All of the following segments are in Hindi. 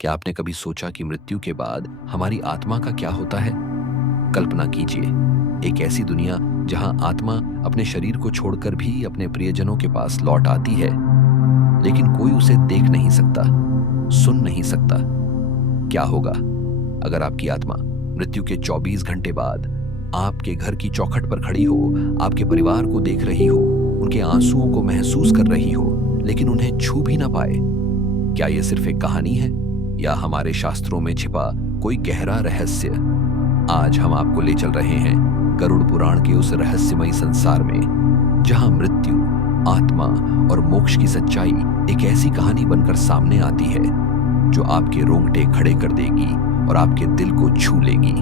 क्या आपने कभी सोचा कि मृत्यु के बाद हमारी आत्मा का क्या होता है? कल्पना कीजिए, एक ऐसी दुनिया जहां आत्मा अपने शरीर को छोड़कर भी अपने प्रियजनों के पास लौट आती है, लेकिन कोई उसे देख नहीं सकता, सुन नहीं सकता। क्या होगा अगर आपकी आत्मा मृत्यु के 24 घंटे बाद आपके घर की चौखट पर खड़ी हो, आपके परिवार को देख रही हो, उनके आंसुओं को महसूस कर रही हो, लेकिन उन्हें छू भी ना पाए? क्या यह सिर्फ एक कहानी है या हमारे शास्त्रों में छिपा कोई गहरा रहस्य? आज हम आपको ले चल रहे हैं गरुड़ पुराण के उस रहस्यमयी संसार में, जहां मृत्यु, आत्मा और मोक्ष की सच्चाई एक ऐसी कहानी बनकर सामने आती है जो आपके रोंगटे खड़े कर देगी और आपके दिल को छू लेगी।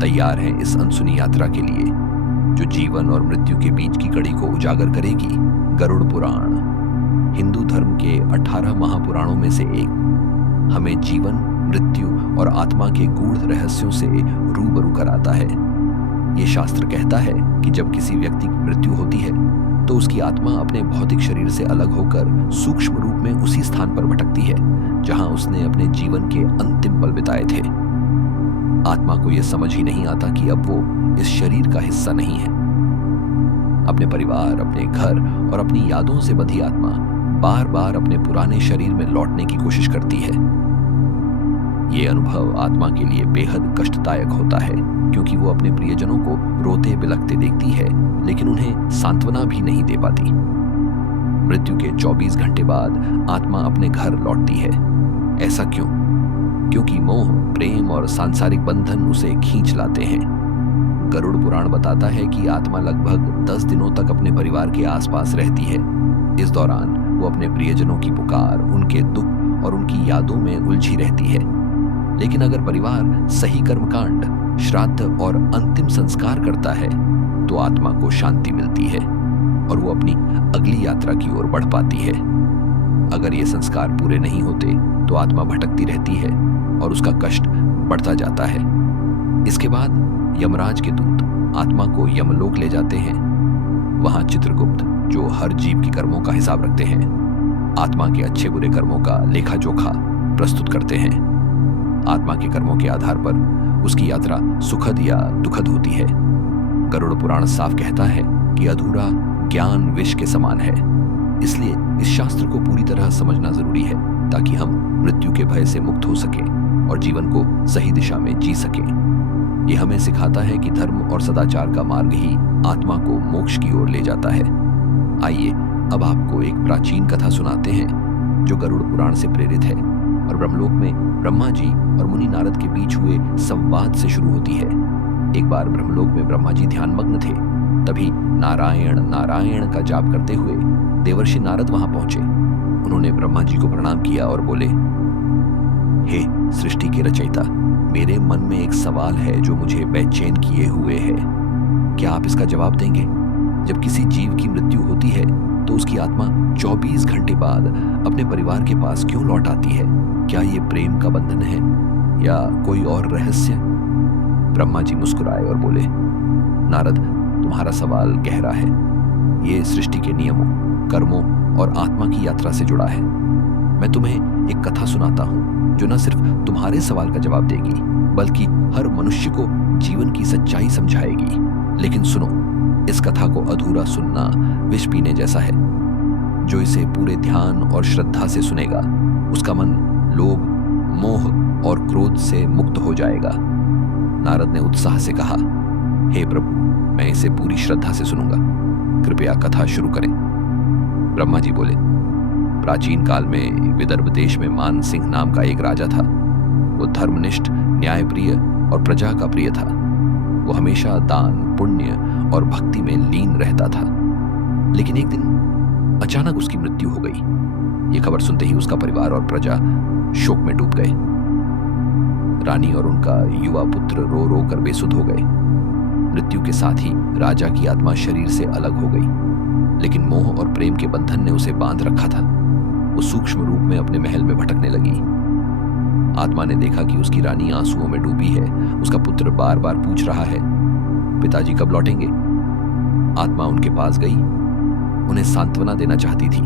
तैयार हैं इस अनसुनी यात्रा के लिए जो जीवन और मृत्यु के बीच की कड़ी को उजागर करेगी? गरुड़ पुराण हिंदू धर्म के 18 महापुराणों में से एक, हमें जीवन, मृत्यु और आत्मा के गूढ़ रहस्यों से रूबरू कराता है। ये शास्त्र कहता है कि जब किसी व्यक्ति की मृत्यु होती है तो उसकी आत्मा अपने भौतिक शरीर से अलग होकर सूक्ष्म रूप में उसी स्थान पर भटकती है जहां उसने अपने जीवन के अंतिम पल बिताए थे। आत्मा को यह समझ ही नहीं आता कि अब वो इस शरीर का हिस्सा नहीं है। अपने परिवार, अपने घर और अपनी यादों से बंधी आत्मा बार बार अपने पुराने शरीर में लौटने की कोशिश करती है। ये अनुभव आत्मा के लिए बेहद कष्टदायक होता है, क्योंकि वो अपने प्रियजनों को रोते बिलखते देखती है, लेकिन उन्हें सांत्वना भी नहीं दे पाती। मृत्यु के 24 घंटे बाद आत्मा अपने घर लौटती है। ऐसा क्यों? क्योंकि मोह, प्रेम और सांसारिक बंधन उसे खींच लाते हैं। गरुड़ पुराण बताता है कि आत्मा लगभग 10 दिनों तक अपने परिवार के आसपास रहती है। इस दौरान वो अपने प्रियजनों की पुकार, उनके दुख और उनकी यादों में उलझी रहती है। लेकिन अगर परिवार सही कर्मकांड, श्राद्ध और अंतिम संस्कार करता है तो आत्मा को शांति मिलती है और वो अपनी अगली यात्रा की ओर बढ़ पाती है। अगर ये संस्कार पूरे नहीं होते तो आत्मा भटकती रहती है और उसका कष्ट बढ़ता जाता है। इसके बाद यमराज के दूत आत्मा को यमलोक ले जाते हैं। वहां चित्रगुप्त, जो हर जीव के कर्मों का हिसाब रखते हैं, आत्मा के अच्छे बुरे कर्मों का लेखा जोखा प्रस्तुत करते हैं। आत्मा के कर्मों के आधार पर उसकी यात्रा सुखद या दुखद होती है। गरुड़ पुराण साफ कहता है कि अधूरा ज्ञान विष के समान है। इसलिए इस शास्त्र को पूरी तरह समझना जरूरी है, ताकि हम मृत्यु के भय से मुक्त हो सकें और जीवन को सही दिशा में जी सकें। यह हमें सिखाता है कि धर्म और सदाचार का मार्ग ही आत्मा को मोक्ष की ओर ले जाता है। आइए अब आपको एक प्राचीन कथा सुनाते हैं जो गरुड़ पुराण से प्रेरित है और ब्रह्मलोक में ब्रह्मा जी और मुनि नारद के बीच हुए संवाद से शुरू होती है। एक बार ब्रह्मलोक में ब्रह्मा जी ध्यानमग्न थे। तभी नारायण नारायण का जाप करते हुए देवर्षि नारद वहां पहुंचे। उन्होंने ब्रह्मा जी को प्रणाम किया और बोले, हे सृष्टि के रचयिता, मेरे मन में एक सवाल है जो मुझे बेचैन किए हुए है। क्या आप इसका जवाब देंगे? जब किसी जीव की मृत्यु होती है तो उसकी आत्मा 24 घंटे बाद अपने परिवार के पास क्यों लौट आती है? क्या ये प्रेम का बंधन है या कोई और रहस्य? ब्रह्मा जी मुस्कुराए और बोले, नारद, तुम्हारा सवाल गहरा है। ये सृष्टि के नियमों, कर्मों और आत्मा की यात्रा से जुड़ा है। मैं तुम्हें एक कथा सुनाता हूं जो न सिर्फ तुम्हारे सवाल का जवाब देगी, बल्कि हर मनुष्य को जीवन की सच्चाई समझाएगी। लेकिन सुनो, इस कथा को अधूरा सुनना विष पीने जैसा है। जो इसे पूरे ध्यान और श्रद्धा से सुनेगा, उसका मन लोभ, मोह और क्रोध से मुक्त हो जाएगा। नारद ने उत्साह से कहा, हे प्रभु, मैं इसे पूरी श्रद्धा से सुनूंगा। कृपया कथा शुरू करें। ब्रह्मा जी बोले, प्राचीन काल में विदर्भ देश में मान सिंह नाम का एक राजा था। वो धर्मनिष्ठ, न्यायप्रिय और प्रजा का प्रिय था। वो हमेशा दान, पुण्य और भक्ति में लीन रहता था। लेकिन एक दिन अचानक उसकी मृत्यु हो गई। ये खबर सुनते ही उसका परिवार और प्रजा शोक में डूब गए। रानी और उनका युवा पुत्र रो रो कर बेसुध हो गए। मृत्यु के साथ ही राजा की आत्मा शरीर से अलग हो गई, लेकिन मोह और प्रेम के बंधन ने उसे बांध रखा था। वो सूक्ष्म रूप में अपने महल में भटकने लगी। आत्मा ने देखा कि उसकी रानी आंसुओं में डूबी है। उसका पुत्र बार बार पूछ रहा है, पिताजी कब लौटेंगे? आत्मा उनके पास गई, उन्हें सांत्वना देना चाहती थी,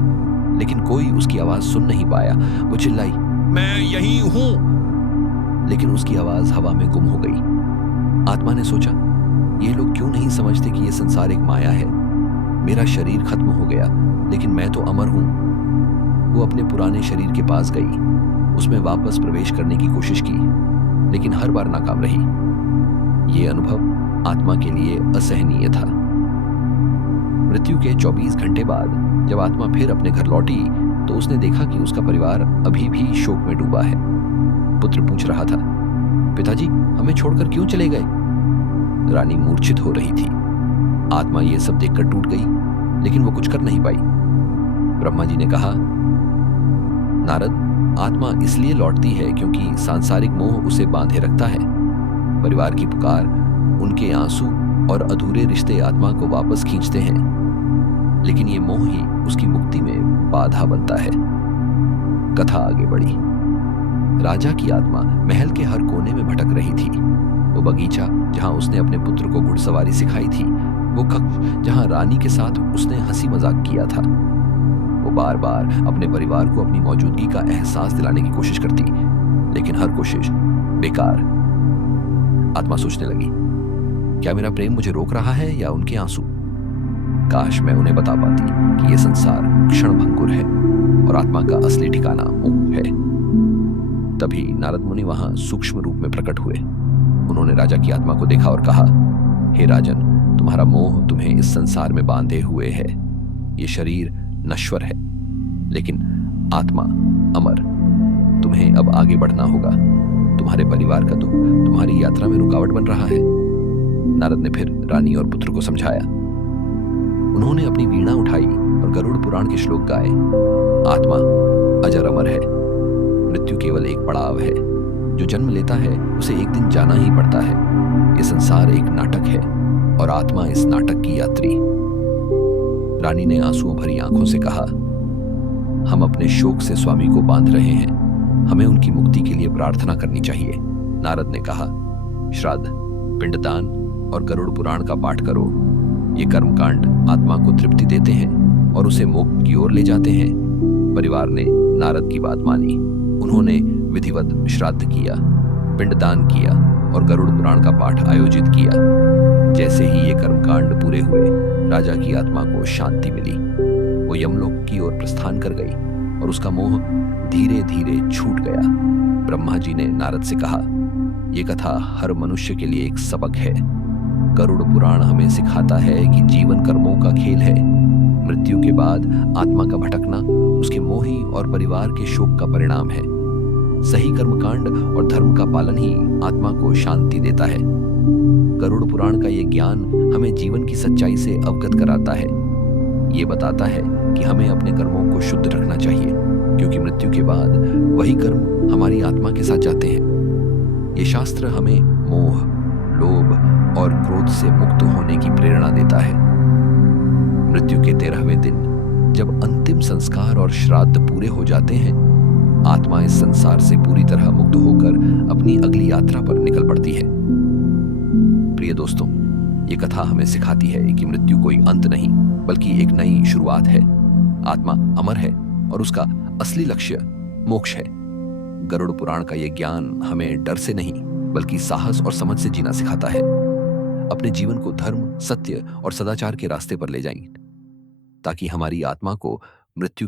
लेकिन कोई उसकी आवाज सुन नहीं पाया। वो चिल्लाई, मैं यही हूं। लेकिन उसकी आवाज हवा में गुम हो गई। आत्मा ने सोचा, ये लोग क्यों नहीं समझते कि यह संसार एक माया है। मेरा शरीर खत्म हो गया, लेकिन मैं तो अमर हूं। वो अपने पुराने शरीर के पास गई, उसमें वापस प्रवेश करने की कोशिश की, लेकिन हर बार नाकाम रही। ये अनुभव आत्मा के लिए असहनीय था। मृत्यु के 24 घंटे बाद जब आत्मा फिर अपने घर लौटी तो उसने देखा कि उसका परिवार अभी भी शोक में डूबा है। पुत्र पूछ रहा था, पिताजी हमें छोड़कर क्यों चले गए? रानी मूर्छित हो रही थी। आत्मा ये सब देखकर टूट गई, लेकिन वो कुछ कर नहीं पाई। ब्रह्मा जी ने कहा, नारद, आत्मा इसलिए लौटती है क्योंकि सांसारिक मोह उसे बांधे रखता है। परिवार की पुकार, उनके आंसू और अधूरे रिश्ते आत्मा को वापस खींचते हैं, लेकिन ये मोह ही उसकी मुक्ति में बाधा बनता है। कथा आगे बढ़ी। राजा की आत्मा महल के हर कोने में भटक रही थी। वो बगीचा जहां उसने अपने पुत्र को घुड़सवारी सिखाई थी, वो कक्ष जहां रानी के साथ उसने हंसी मजाक किया था, वो बार बार अपने परिवार को अपनी मौजूदगी का एहसास दिलाने की कोशिश करती, लेकिन हर कोशिश बेकार। आत्मा सोचने लगी, क्या मेरा प्रेम मुझे रोक रहा है या उनके आंसू? काश मैं उन्हें बता पाती कि यह संसार क्षणभंगुर है और आत्मा का असली ठिकाना मोह है। तभी नारद मुनि वहां सूक्ष्म रूप में प्रकट हुए। उन्होंने राजा की आत्मा को देखा और कहा, हे राजन, तुम्हारा मोह तुम्हें इस संसार में बांधे हुए है। ये शरीर नश्वर है, लेकिन आत्मा अमर। तुम्हें अब आगे बढ़ना होगा। तुम्हारे परिवार का दुख तुम्हारी यात्रा में रुकावट बन रहा है। नारद ने फिर रानी और पुत्र को समझाया। उन्होंने अपनी वीणा उठाई और गरुड़ पुराण के श्लोक गाए। आत्मा अजर अमर है। मृत्यु केवल एक पड़ाव है। जो जन्म लेता है उसे एक दिन जाना ही पड़ता है। ये संसार एक नाटक है और आत्मा इस नाटक की यात्री। रानी ने आंसुओं भरी आंखों से कहा, हम अपने शोक से स्वामी को बांध रहे हैं। हमें उनकी मुक्ति के लिए प्रार्थना करनी चाहिए। नारद ने कहा, श्राद्ध, पिंडदान और गरुड़ पुराण का पाठ करो। ये कर्मकांड आत्मा को तृप्ति देते हैं और उसे मोक्ष की ओर ले जाते हैं। परिवार ने नारद की बात मानी। उन्होंने विधिवत श्राद्ध किया, पिंडदान किया और गरुड़ पुराण का पाठ आयोजित किया। जैसे ही ये कर्मकांड पूरे हुए, राजा की आत्मा को शांति मिली। वो यमलोक की ओर प्रस्थान कर गई और उसका मोह धीरे धीरे छूट गया। ब्रह्मा जी ने नारद से कहा, ये कथा हर मनुष्य के लिए एक सबक है। गरुड़ पुराण हमें सिखाता है कि जीवन कर्मों का खेल है। मृत्यु के बाद आत्मा का भटकना उसके मोही और परिवार के शोक का परिणाम है। सही कर्मकांड और धर्म का पालन ही आत्मा को शांति देता है। गरुड़ पुराण का ये ज्ञान हमें जीवन की सच्चाई से अवगत कराता है। ये बताता है कि हमें अपने कर्मों को शुद्ध रखना चाहिए, क्योंकि मृत्यु के बाद वही कर्म हमारी आत्मा के साथ जाते हैं। ये शास्त्र हमें मोह, लोभ और क्रोध से मुक्त होने की प्रेरणा देता है। मृत्यु के 13वें दिन जब अंतिम संस्कार और श्राद्ध पूरे हो जाते हैं, आत्मा इस संसार से पूरी तरह मुक्त होकर अपनी अगली यात्रा पर निकल पड़ती है। प्रिय दोस्तों, ये कथा हमें सिखाती है कि मृत्यु कोई अंत नहीं, बल्कि एक नई शुरुआत है। आत्मा अमर है और उसका असली लक्ष्य मोक्ष है। गरुड़ पुराण का यह ज्ञान हमें डर से नहीं, बल्कि साहस और समझ से जीना सिखाता है। अपने जीवन को धर्म, सत्य और सदाचार के रास्ते पर ले जाएं, ताकि हमारी आत्मा को मृत्यु